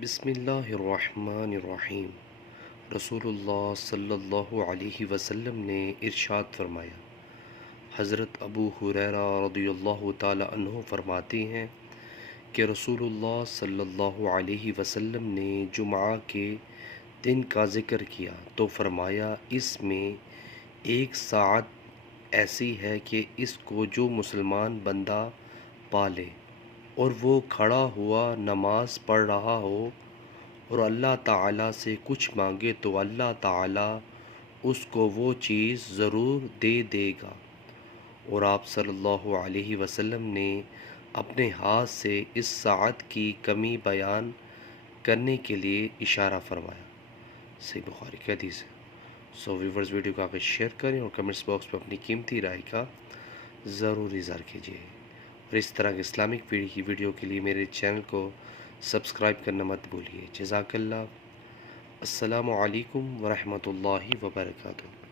بسم اللہ الرحمن الرحیم۔ رسول اللہ صلی اللہ علیہ وسلم نے ارشاد فرمایا، حضرت ابو ہریرہ رضی اللہ تعالی عنہ فرماتے ہیں کہ رسول اللہ صلی اللہ علیہ وسلم نے جمعہ کے دن کا ذکر کیا تو فرمایا، اس میں ایک ساعت ایسی ہے کہ اس کو جو مسلمان بندہ پالے اور وہ کھڑا ہوا نماز پڑھ رہا ہو اور اللہ تعالیٰ سے کچھ مانگے تو اللہ تعالیٰ اس کو وہ چیز ضرور دے دے گا۔ اور آپ صلی اللہ علیہ وسلم نے اپنے ہاتھ سے اس ساعت کی کمی بیان کرنے کے لیے اشارہ فرمایا۔ صحیح بخاری کی حدیث ہے۔ سو ویورز، ویڈیو کو آگے شیئر کریں اور کمنٹس باکس میں اپنی قیمتی رائے کا ضرور اظہار کیجیے، اور اس طرح کے اسلامک پیڑھی کی ویڈیو کے لیے میرے چینل کو سبسکرائب کرنا مت بھولیے۔ جزاک اللہ۔ السلام علیکم ورحمۃ اللہ وبرکاتہ۔